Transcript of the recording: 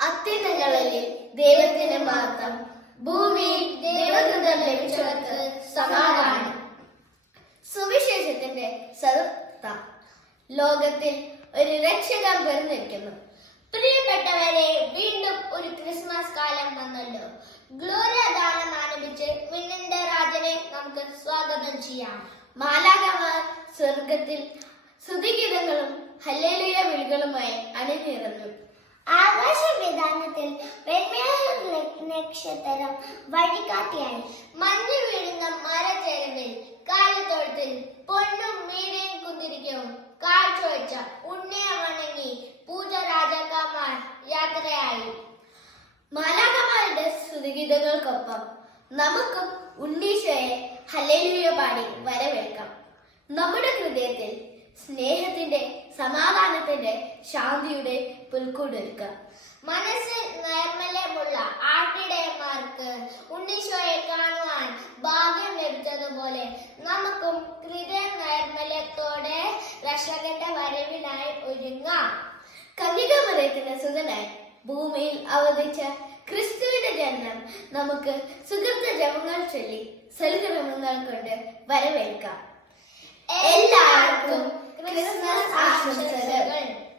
അത്യുന്നതങ്ങളിൽ ദൈവത്തിന് മാത്രം, ഭൂമിയിൽ ദൈവകൃതം ലഭിച്ചവർക്ക് സമാധാനം. സുവിശേഷത്തിന്റെ സത്ത. ലോകത്തിൽ ഒരു രക്ഷകൻ പിറന്നിരിക്കുന്നു. പ്രിയപ്പെട്ടവരെ, വീണ്ടും ഒരു ക്രിസ്മസ് കാലം വന്നല്ലോ. ഗ്ലോറിയ ദാനം ആരംഭിച്ച് മിന്നിന്റെ രാജനെ നമുക്ക് സ്വാഗതം ചെയ്യാം. മാലാഖമാർ സ്വർഗത്തിൽ സ്തുതിഗീതങ്ങളും ഹല്ലേലൂയ വിളികളുമായി അണിനിരന്നു. ആകാശവിധാനത്തിൽ നക്ഷത്രം വഴികാട്ടിയായി. മഞ്ഞ് വീഴുന്ന മരച്ചേരവിൽ കാലത്തോട്ടത്തിൽ പൊന്നും മീനയും കുന്തിരിക്കവും കാഴ്ചവെച്ച ഉണ്ണിയെ വണങ്ങി പൂജ രാജാക്കന്മാർ യാത്രയായി. മാലാഖമാരുടെ സ്തുതിഗീതങ്ങൾക്കൊപ്പം നമുക്കും ഉണ്ണീശോയെ ഹല്ലേലൂയ പാടി വരവേൽക്കാം. നമ്മുടെ ഹൃദയത്തിൽ സ്നേഹത്തിന്റെ, സമാധാനത്തിന്റെ, ശാന്തിയുടെ പുൽക്കൂടൊരുക്കാം. മനസ്സിൽ നൈർമല്യമുള്ള ആട്ടിടയന്മാർക്ക് ഉണ്ണീശോയെ കാണുവാൻ ഭാഗ്യം ലഭിച്ചതുപോലെ നമുക്കും ഹൃദയ നൈർമല്യത്തോടെ രക്ഷകന്റെ വരവിനായി ഒരുങ്ങാം. കന്യകാമറിയത്തിന്റെ സുതനായി ഭൂമിയിൽ അവതരിച്ച ക്രിസ്തുവിന്റെ ജനനം നമുക്ക് സുഹൃത്ത ജപങ്ങൾ ചൊല്ലി സൽക്കർമ്മങ്ങൾ കൊണ്ട് വരവേൽക്കാം. എല്ലാവർക്കും ക്രിസ്മസ് ആശംസകൾ.